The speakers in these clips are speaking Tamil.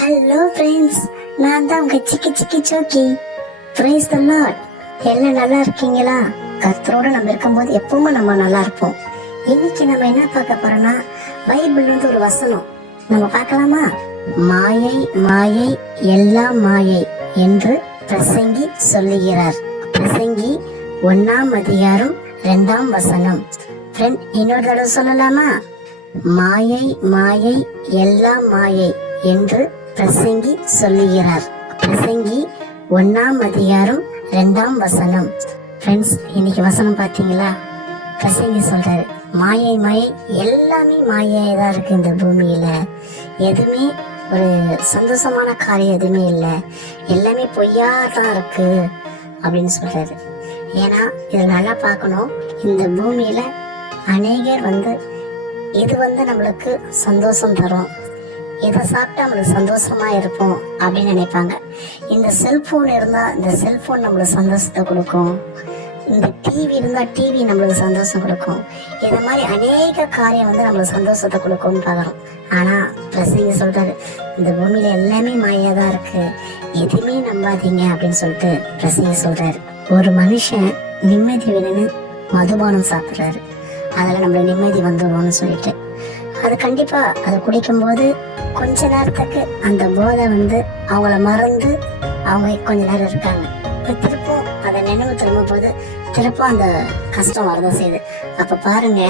ஹலோ ஃப்ரெண்ட்ஸ் நான் தான் உங்க சிக்கி சிக்கி சோக்கி. பிரைஸ் த லார்ட் எல்லாம் நல்லா இருக்கீங்களா? கர்த்தரோட நம்ம இருக்கும்போது எப்பவுமே நம்ம நல்லா இருப்போம். இன்னைக்கு நம்ம என்ன பார்க்க போறோம்னா பைபிள் வந்து ஒரு வசனம். நம்ம பார்க்கலாமா? மாயை மாயை எல்லாம் மாயை என்று பிரசங்கி சொல்லுகிறார். பிரசங்கி ஒன்னாம் அதிகாரம் ரெண்டாம் வசனம். ஃப்ரெண்ட் இன்னொரு தடவை சொல்லலாமா? மாயை மாயை எல்லாம் மாயை என்று பிரசங்கி சொல்லுகிறார். பிரசங்கி ஒன்னாம் அதிகாரம் ரெண்டாம் வசனம். ஃப்ரெண்ட்ஸ் இன்னைக்கு வசனம் பார்த்தீங்களா? பிரசங்கி சொல்றாரு மாயை மாயை எல்லாமே மாயை தான் இருக்கு இந்த பூமியில. எதுவுமே ஒரு சந்தோஷமான காரியம் எதுவுமே இல்லை. எல்லாமே பொய்யா தான் இருக்கு. அப்படின்னு சொல்றாரு. ஏன்னா இதை நல்லா பார்க்கணும். இந்த பூமியில அநேகர் வந்து இது வந்து நம்மளுக்கு சந்தோஷம் தரும்? இதை சாப்பிட்டா நம்மளுக்கு சந்தோஷமா இருப்போம் அப்படின்னு நினைப்பாங்க. இந்த செல்போன் இருந்தா இந்த செல்போன் நம்மளுக்கு சந்தோஷத்தை கொடுக்கும். இந்த டிவி இருந்தா டிவி நம்மளுக்கு சந்தோஷம் கொடுக்கும். இந்த மாதிரி அநேக காரியம் வந்து நம்மளுக்கு சந்தோஷத்தை கொடுக்கும்னு பார்க்குறோம் ஆனா பிரசங்க சொல்றாரு இந்த பூமியில எல்லாமே மாயா தான் இருக்கு. எதுவுமே நம்பாதீங்க அப்படின்னு சொல்லிட்டு பிரசங்க சொல்றாரு. ஒரு மனுஷன் நிம்மதி வேணும்னு மதுபானம் சாப்பிடுறாரு. அதில் நம்மள நிம்மதி வந்துடும்னு சொல்லிட்டு. அது கண்டிப்பா அதை குடிக்கும்போது கொஞ்ச நேரத்துக்கு அந்த போதை வந்து அவங்கள மறந்து அவங்க கொஞ்ச நேரம் இருக்காங்க. திருப்பும் அதை நினைவு திரும்பும் போது திருப்பும் அந்த கஷ்டம் வரதான் செய்யுது. அப்ப பாருங்க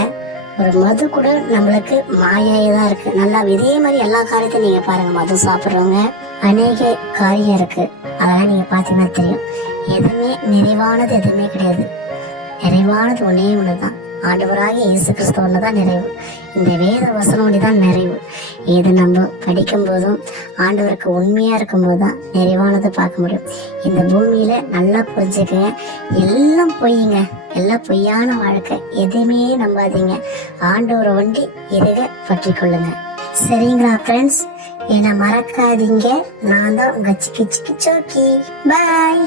ஒரு மது கூட நம்மளுக்கு மாயாயே தான் இருக்கு. நல்லா இதே மாதிரி எல்லா காரியத்தையும் நீங்க பாருங்க. மது சாப்பிடுறவங்க அநேக காரியம் இருக்கு. அதெல்லாம் நீங்க பாத்தீங்கன்னா தெரியும். எதுவுமே நிறைவானது எதுவுமே கிடையாது. நிறைவானது ஒன்னே ஒண்ணுதான். ஆண்டவராக இயேசு கிறிஸ்துவில் தான் நிறைவு. இந்த வேத வசனோடி தான் நிறைவு. இது நம்ம படிக்கும் போதும் ஆண்டவருக்கு உண்மையாக இருக்கும்போது தான் நிறைவானதை பார்க்க முடியும். இந்த பூமியில் நல்லா புரிஞ்சுக்கங்க. எல்லாம் பொய்யுங்க எல்லாம் பொய்யான வாழ்க்கை எதையுமே நம்பாதீங்க. ஆண்டவரை ஒண்டி இருக பற்றி கொள்ளுங்க. சரிங்களா ஃப்ரெண்ட்ஸ் என்னை மறக்காதீங்க. நான் தான் உங்கள் சிக்கி சிக்கி சோக்கி. பாய்